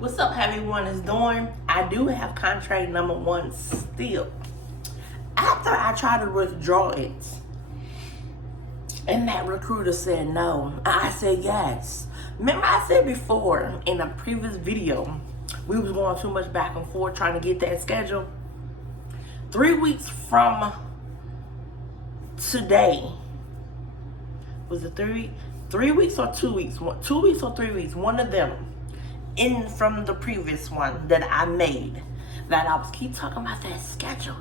What's up, how everyone is doing? I do have contract number 1 still. After I tried to withdraw it, and that recruiter said no, I said yes. Remember I said before in a previous video, we was going too much back and forth trying to get that schedule. 3 weeks from today, was it 3 weeks or 2 weeks? 2 weeks or 3 weeks, one of them. In from the previous one that I made, that I was keep talking about that schedule.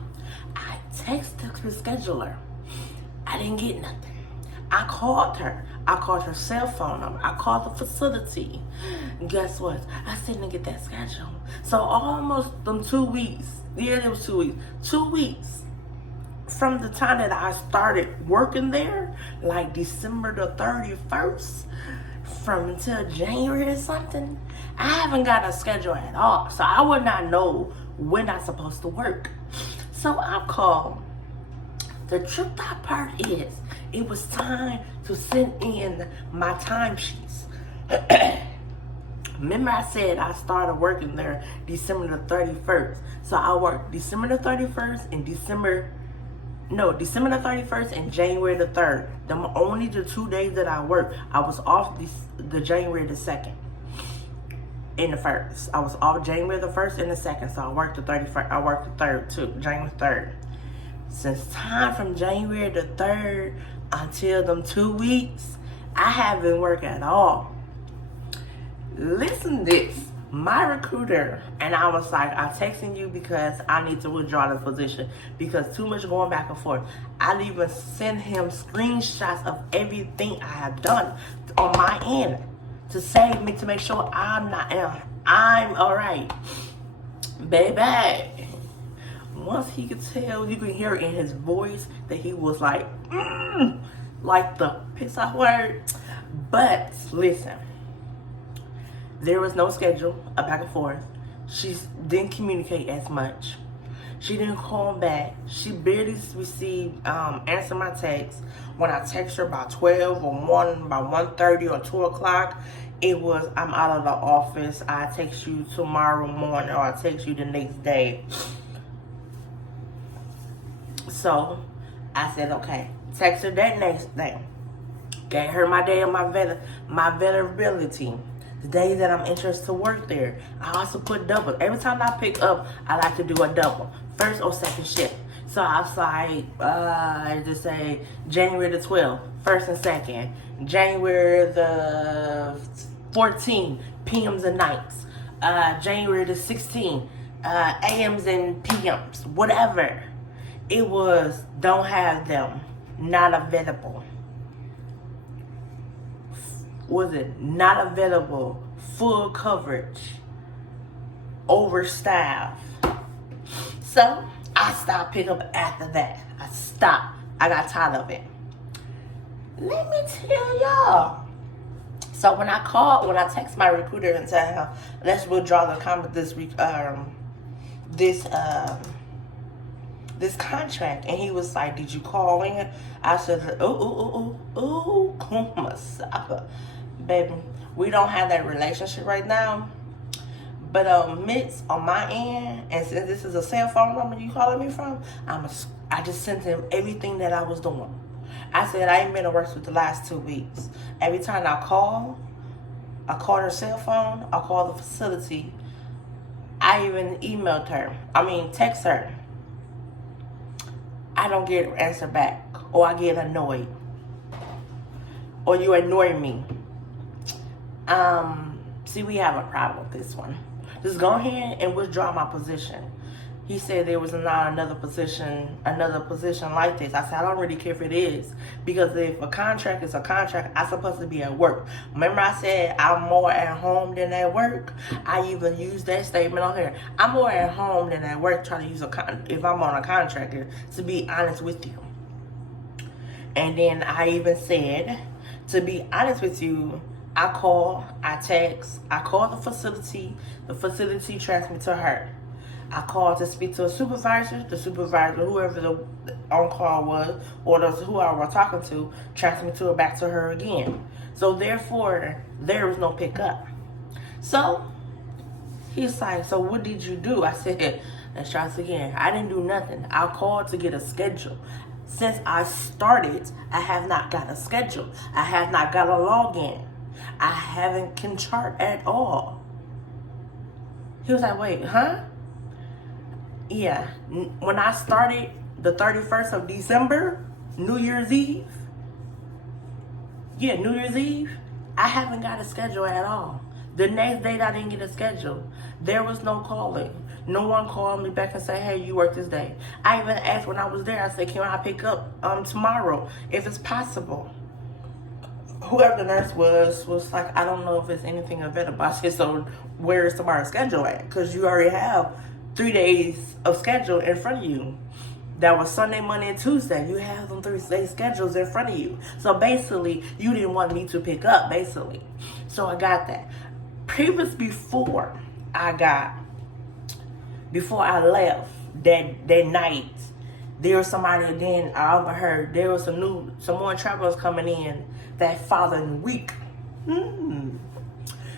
I texted the scheduler. I didn't get nothing. I called her. I called her cell phone number. I called the facility. And guess what? I still didn't get that schedule. So almost them 2 weeks. Yeah, it was 2 weeks. 2 weeks from the time that I started working there, like December the 31st, from until January or something, I haven't got a schedule at all. So I would not know when I'm supposed to work. So I called. The tripped out part is, it was time to send in my timesheets. Remember I said I started working there December the 31st. So I worked December the 31st and December the 31st and January the 3rd. Them only the 2 days that I worked. I was off the January the 2nd and the 1st. I was off January the 1st and the 2nd. So I worked the 31st. I worked the 3rd too, January 3rd. Since time from January the 3rd until them 2 weeks, I haven't worked at all. Listen to this. My recruiter, and I was like, I'm texting you because I need to withdraw the position because too much going back and forth. I'd even send him screenshots of everything I have done on my end to save me, to make sure I'm all right. Baby, once he could tell, you could hear in his voice that he was like the piss off word. But listen, there was no schedule, a back and forth. She didn't communicate as much. She didn't call back. She barely received, answer my text. When I text her by 12 or 1, by 1:30 or 2 o'clock, it was, I'm out of the office. I'll text you tomorrow morning or I'll text you the next day. So I said, okay. Text her that next day. Gave her my day of my availability. The days that I'm interested to work there. I also put double. Every time I pick up, I like to do a double. First or second shift. So I was like, I just say January the 12th, first and second. January the 14th, PMs and nights. January the 16th, AMs and PMs, whatever. It was, don't have them, not available. Was it not available, full coverage, overstaffed? So I stopped picking up after that. I stopped. I got tired of it. Let me tell y'all. So when I text my recruiter and tell her, let's withdraw the comment this contract, and he was like, did you call in? I said, baby, we don't have that relationship right now, but Mitz, on my end, and since this is a cell phone number you calling me from, I just sent him everything that I was doing. I said, I ain't been to work with the last 2 weeks. Every time I called her cell phone, I called the facility. I even text her. I don't get an answer back, or I get annoyed, or you annoy me. See, we have a problem with this one. Just go ahead and withdraw my position. He said there was not another position like this. I said, I don't really care if it is, because if a contract is a contract, I'm supposed to be at work. Remember I said I'm more at home than at work? I even used that statement on here. I'm more at home than at work, trying to use if I'm on a contract, to be honest with you. And then I even said, to be honest with you, I call the facility transferred me to her. I called to speak to the supervisor, whoever the on-call was, or who I was talking to, transferred me back to her again. So therefore, there was no pickup. So He's like, so what did you do? I said, let's try this again. I didn't do nothing. I called to get a schedule. Since I started, I have not got a schedule. I have not got a login. I haven't can chart at all. He was like, wait, huh? Yeah. When I started the 31st of December, New Year's Eve. Yeah, New Year's Eve. I haven't got a schedule at all. The next day I didn't get a schedule. There was no calling. No one called me back and said, hey, you work this day. I even asked when I was there, I said, can I pick up tomorrow if it's possible? Whoever the nurse was like, I don't know if it's anything available. I said, so where is tomorrow's schedule at? Because you already have 3 days of schedule in front of you. That was Sunday, Monday, and Tuesday. You have them 3 day schedules in front of you. So basically, you didn't want me to pick up, basically. So I got that. Before I left that night, there was somebody, then I overheard there was some more travelers coming in that following week.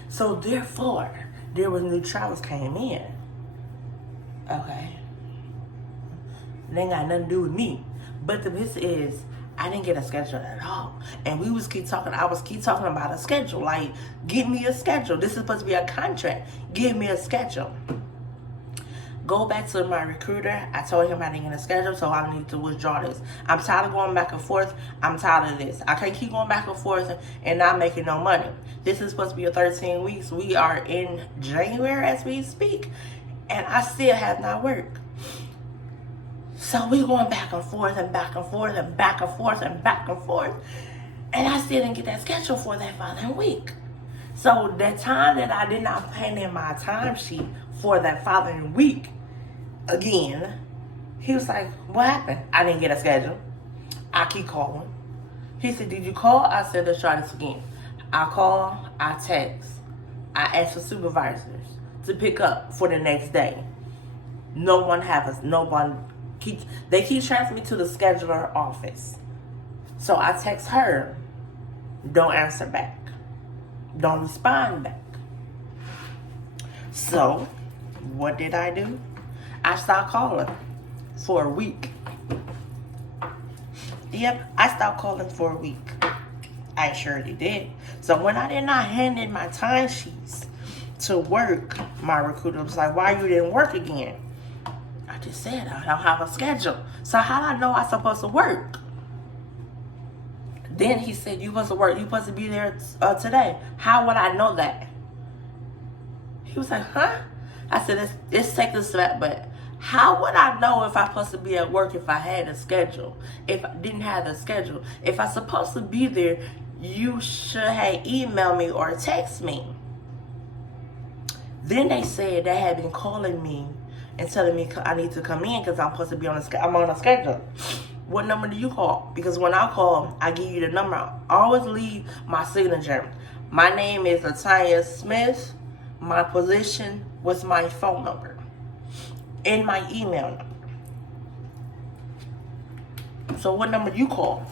So therefore, there was new travelers came in. Okay. It ain't got nothing to do with me. But this is, I didn't get a schedule at all. And I was keep talking about a schedule. Like, give me a schedule. This is supposed to be a contract. Give me a schedule. Go back to my recruiter. I told him I didn't get a schedule, so I need to withdraw this. I'm tired of going back and forth. I'm tired of this. I can't keep going back and forth and not making no money. This is supposed to be a 13 weeks. We are in January as we speak, and I still have not worked. So we going back and forth and back and forth and back and forth and back and forth. And I still didn't get that schedule for that following week. So that time that I did not pay in my timesheet for that following week, again, he was like, what happened? I didn't get a schedule. I keep calling. He said, did you call? I said, let's try this again. I call, I text. I ask for supervisors to pick up for the next day. They keep transferring me to the scheduler office. So I text her, don't answer back. Don't respond back. So, what did I do? I stopped calling for a week. Yep, I stopped calling for a week. I surely did. So when I did not hand in my timesheets to work, my recruiter was like, why you didn't work again? I just said I don't have a schedule. So how do I know I'm supposed to work? Then he said, you supposed to work. You supposed to be there today. How would I know that? He was like, huh? I said, let's take this back, but how would I know if I'm supposed to be at work if I had a schedule? If I didn't have a schedule? If I'm supposed to be there, you should have emailed me or text me. Then they said they had been calling me and telling me I need to come in because I'm supposed to be on a schedule. What number do you call? Because when I call, I give you the number. I always leave my signature. My name is Latanya Smith. My position was my phone number and my email number. So what number do you call?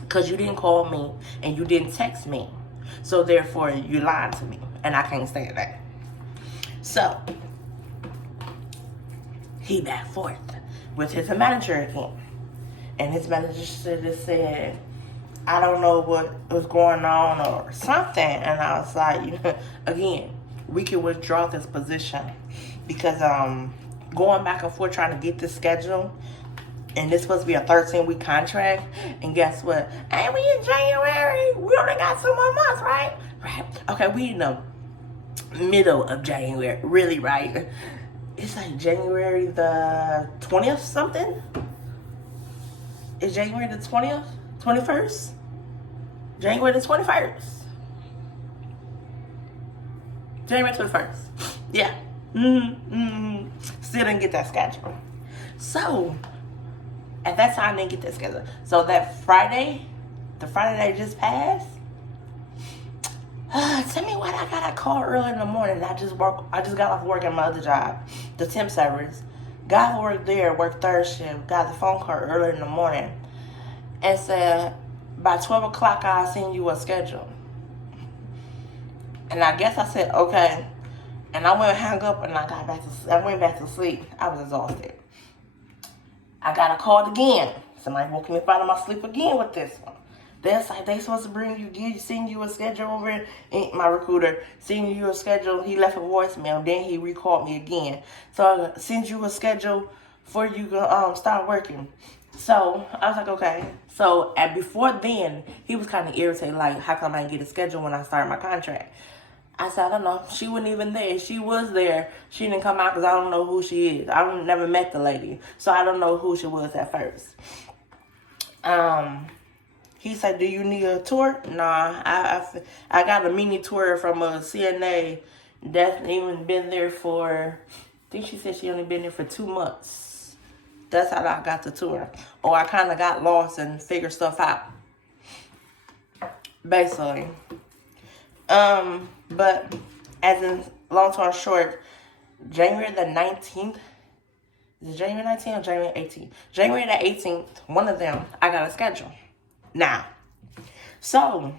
Because you didn't call me and you didn't text me. So therefore, you lied to me. And I can't stand that. So, he back forth with his manager again. And his manager just said, I don't know what was going on or something. And I was like, again, we can withdraw this position. Because going back and forth trying to get this schedule, and this supposed to be a 13-week contract. And guess what? Ain't we in January? We only got 2 more months, right? Right. Okay, we in the middle of January. Really, right? It's like January the 20th something? Is January the 20th? 21st? January the 21st. January 21st. Yeah. Still didn't get that schedule. So, at that time, I didn't get that schedule. So that Friday, the Friday that just passed, tell me what I got a call early in the morning. I just got off work at my other job, the temp service. Got off work there, worked third shift, got the phone call early in the morning, and said, by 12 o'clock, I'll send you a schedule. And I guess I said, okay. And I went and hung up and I went back to sleep. I was exhausted. I got a call again. Somebody woke me up out of my sleep again with this one. That's like they supposed to send you a schedule over. My recruiter send you a schedule. He left a voicemail. Then he recalled me again. So I send you a schedule for you to start working. So I was like, okay. So before then, he was kind of irritated, like, how come I didn't get a schedule when I started my contract? I said, I don't know. She wasn't even there. She was there. She didn't come out because I don't know who she is. I've never met the lady. So I don't know who she was at first. He said, do you need a tour? Nah, I got a mini tour from a CNA that's even been there for, I think she said she only been there for 2 months. That's how I got the tour. Or I kind of got lost and figured stuff out. Basically. But as in long story short, January the 19th, is it January 19th or January 18th? January the 18th, one of them, I got a schedule. Now, so,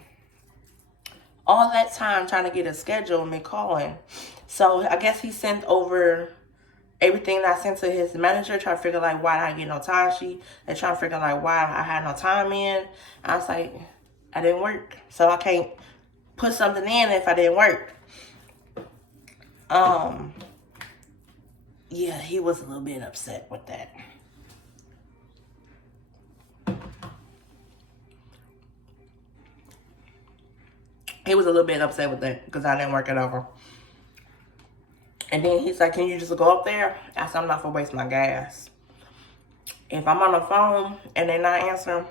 all that time trying to get a schedule and me calling. So, I guess he sent over everything that I sent to his manager, trying to figure like why I didn't get no time sheet. They trying to figure like why I had no time in. I was like, I didn't work. So, I can't put something in if I didn't work. Yeah, he was a little bit upset with that. He was a little bit upset with that because I didn't work it over. And then he's like, can you just go up there? I said, I'm not going to waste my gas. If I'm on the phone and they're not answering,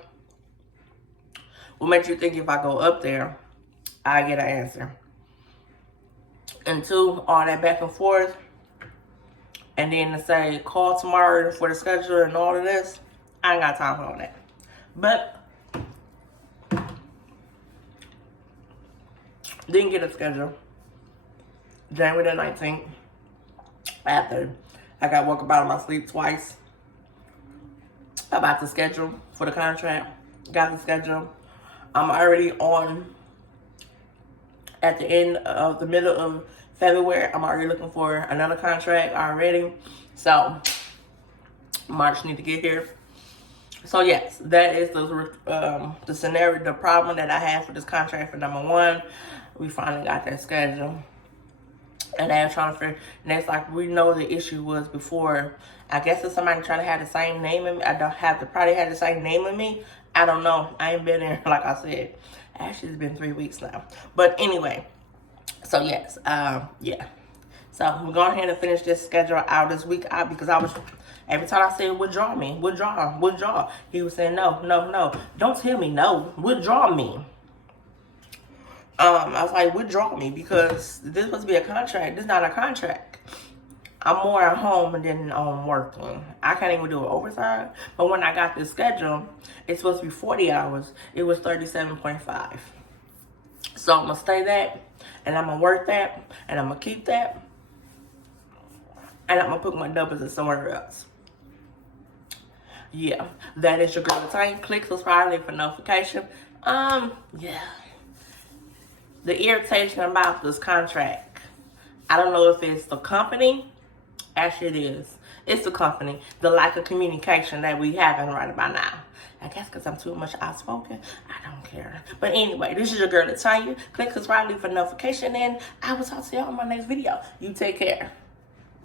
what makes you think if I go up there, I get an answer? And two, all that back and forth. And then to say, call tomorrow for the schedule and all of this, I ain't got time for all that. But didn't get a schedule. January the 19th. After I got woke up out of my sleep twice about the schedule for the contract. Got the schedule. I'm already on at the end of the middle of February. I'm already looking for another contract already. So March need to get here. So yes, that is the scenario, the problem that I had for this contract for number one. We finally got that schedule. And they're trying to figure, and it's like, we know the issue was before. I guess if somebody trying to have the same name as me, I don't have to probably have the same name as me. I don't know. I ain't been there, like I said. Actually, it's been 3 weeks now. But anyway, so yes, yeah. So we're going ahead and finish this schedule out this week out because I was, every time I said withdraw me, withdraw. He was saying no. Don't tell me no, withdraw me. I was like, withdraw me because this is supposed to be a contract. This is not a contract. I'm more at home than working. I can't even do it overtime. But when I got this schedule, it's supposed to be 40 hours. It was 37.5. So I'm going to stay that, and I'm going to work that, and I'm going to keep that, and I'm going to put my doubles in somewhere else. Yeah, that is your girl Latanya. Click subscribe for notification. Yeah. The irritation about this contract, I don't know if it's the company. Actually, it is. It's the company. The lack of communication that we having right about now. I guess because I'm too much outspoken. I don't care. But anyway, this is your girl Latanya. Click subscribe for notification, and I will talk to y'all in my next video. You take care.